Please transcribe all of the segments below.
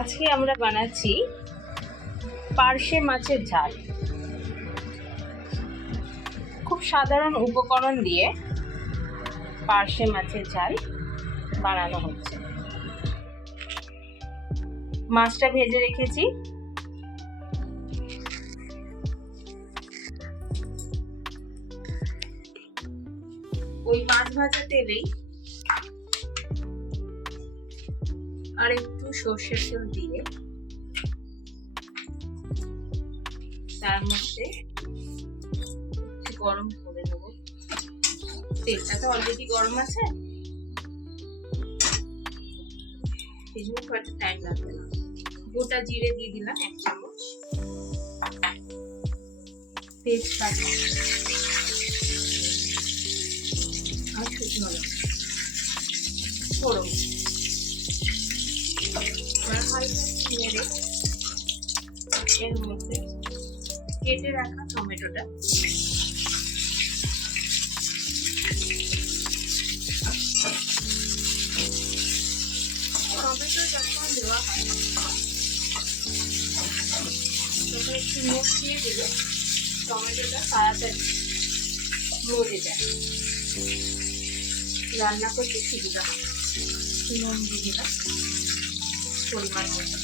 আজকে আমরা বানাচ্ছি পার্শে মাছের ঝাল। খুব সাধারণ উপকরণ দিয়ে পার্শে মাছের ঝাল বানানো হচ্ছে। মাছটা ভেজে রেখেছি। ওই মাছ ভাজা তেলেই আর একটু সর্ষের তেল দিয়ে তার মধ্যে গরম করে নেব। তেলটা তো অলরেডি গরম আছে, এই জন্য খুব একটা টাইম লাগবে না। গোটা জিরে দিয়ে দিলাম 1 চামচ, তেজপাতা আর শুকনো লঙ্কা ফোড়ন। হালকা নেড়ে এর মধ্যে কেটে রাখা টমেটোটা যখন দেওয়া হয় তখন একটু নুন দিয়ে দিলে টমেটোটা তাড়াতাড়ি মরে যায়, রান্না করতে সুবিধা হয়। নুন দিয়ে দিলাম পরিমাণ মতো।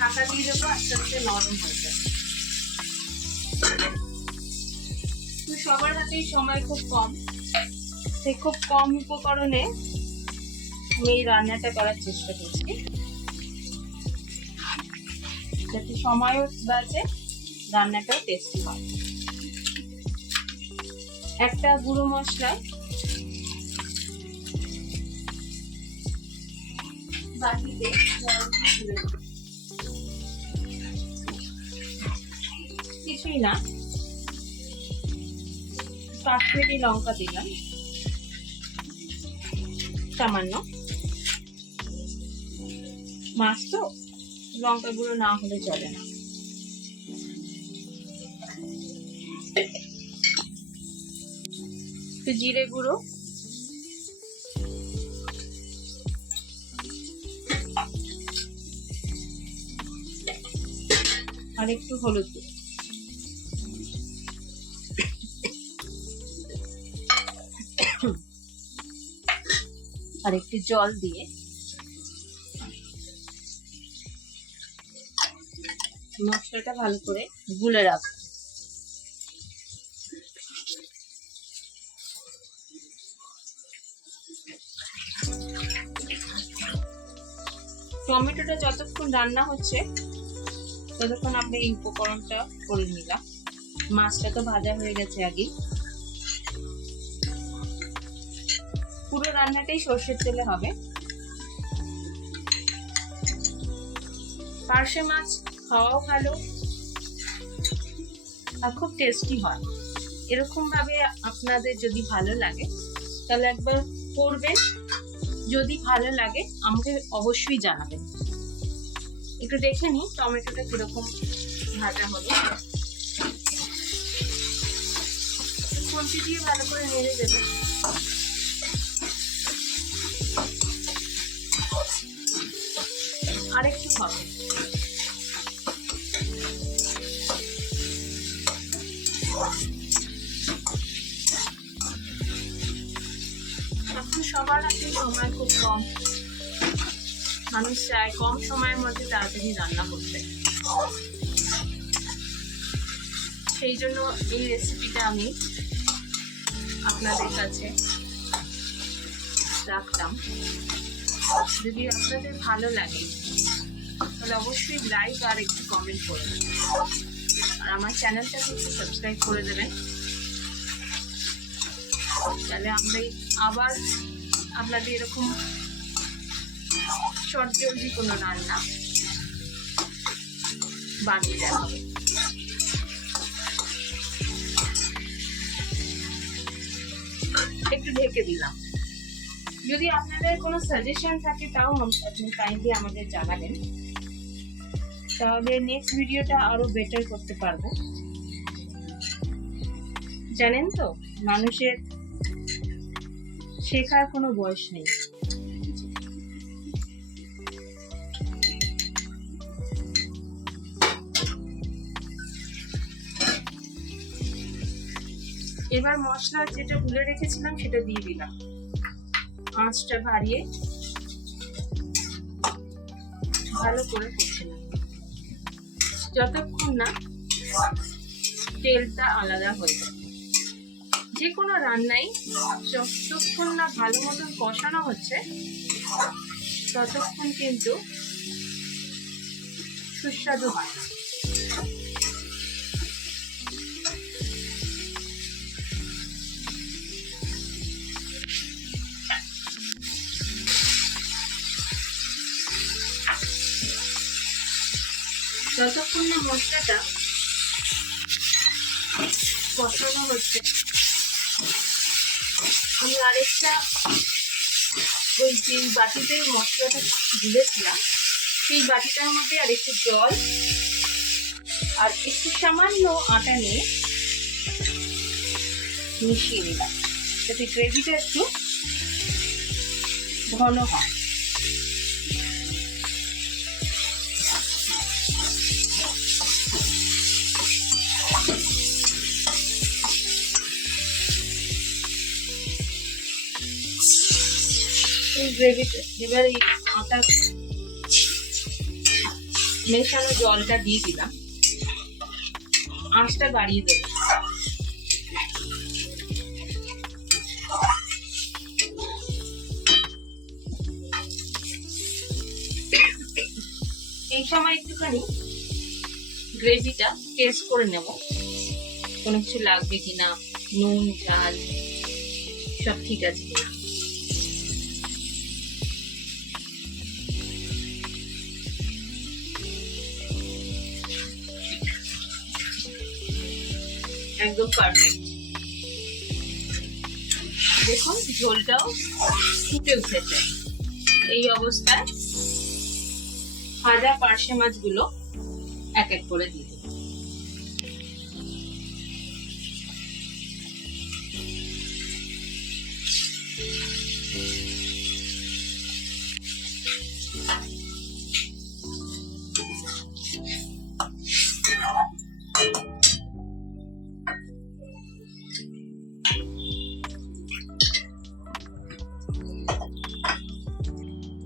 ঢাকা দিয়ে দেবো, আস্তে আস্তে নরম হয়ে যাবে। সবার হাতেই সময় খুব কম, সেই খুব কম উপকরণে আমি এই রান্নাটা করার চেষ্টা করছি, যাতে সময়ও বাঁচে, রান্নাটাও টেস্টি হয়। একটা গুঁড়ো মশলা বাটিতে কিছুই না, কাশ্মীরি লঙ্কা দিলাম সামান্য। মাছ তো লঙ্কা গুঁড়ো না হলে চলে না। একটু জিরে গুঁড়ো, আর একটু হলুদ গুঁড়ো, আর একটু জল দিয়ে মশলাটা ভালো করে গুলে রাখবো। টমেটোটা যতক্ষণ রান্না হচ্ছে ততক্ষণ আপনি এই উপকরণটা করে নিলাম। মাছটা তো ভাজা হয়ে গেছে আগে। পুরো রান্নাটাই সর্ষের তেলে হবে। পার্শে মাছ খাওয়াও ভালো আর খুব টেস্টি হয়। এরকম ভাবে আপনাদের যদি ভালো লাগে তাহলে একবার করবেন। যদি ভালো লাগে আমাকে অবশ্যই জানাবেন। একটু দেখে নিই টমেটোটা কিরকম ভাজা হলো। খুন্তি দিয়ে ভালো করে নেড়ে দেবে। আরেকটু হবে। এখন সবার হাতে সময় খুব কম, মানুষ চায় কম সময়ের মধ্যে তাড়াতাড়ি রান্না করতে। সেই জন্য এই রেসিপিটা আমি আপনাদের কাছে রাখলাম। যদি আপনাদের ভালো লাগে তাহলে অবশ্যই লাইক আর একটু কমেন্ট করবেন, আর আমার চ্যানেলটাকে একটু সাবস্ক্রাইব করে দেবেন। তাহলে আমরা আবার আপনাদের এরকম চটজলদি কোনো রান্না বানিয়ে দেখাবো। একটু ঢেকে দিলাম। যদি আপনাদের কোনো সাজেশন থাকে তাও আপনি কাইন্ডলি আমাদের জানাবেন, তাহলে নেক্সট ভিডিওটা আরো বেটার করতে পারবো। জানেন তো, মানুষের শেখার কোনো বয়স নেই। এবার মশলা যেটা গুলে রেখেছিলাম সেটা দিয়ে দিলাম, আঁচটা বাড়িয়ে ভালো করে কষিয়ে নেব যতক্ষণ না তেলটা আলাদা হয়ে যায়। যে কোনো রান্নাই যতক্ষণ না ভালো মতন কষানো হচ্ছে ততক্ষণ কিন্তু সুস্বাদু হয়। যতক্ষণ না মশলাটা কষানো হচ্ছে, আমি আরেকটা ওই যে বাটিতে মশলাটা গুলেছিলাম সেই বাটিটার মধ্যে আর একটু জল আর একটু সামান্য আটা নিয়ে মিশিয়ে নিলাম যাতে গ্রেভিটা একটু ঘন হয়। এই গ্রেভিতে এবার এই আটা মেশানো জলটা দিয়ে দিলাম, আঁচটা বাড়িয়ে দেবো। এই সময় একটুখানি গ্রেভিটা টেস্ট করে নেব কোনো কিছু লাগবে কিনা, নুন ঝাল সব ঠিক আছে কিনা। একদম পারফেক্ট। দেখুন ঝোলটাও ফুটে উঠেছে। এই অবস্থায় ভাজা পার্শে মাছগুলো এক এক করে দিয়ে দেব।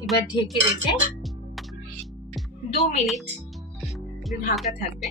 এবার ঢেকে রেখে 2 মিনিট ঢাকা থাকবে।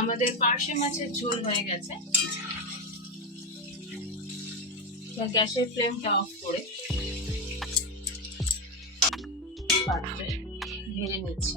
আমাদের পার্শে মাছের ঝোল হয়ে গেছে। গ্যাসের ফ্লেমটা অফ করে পাত্রে ঢেলে নিচ্ছি।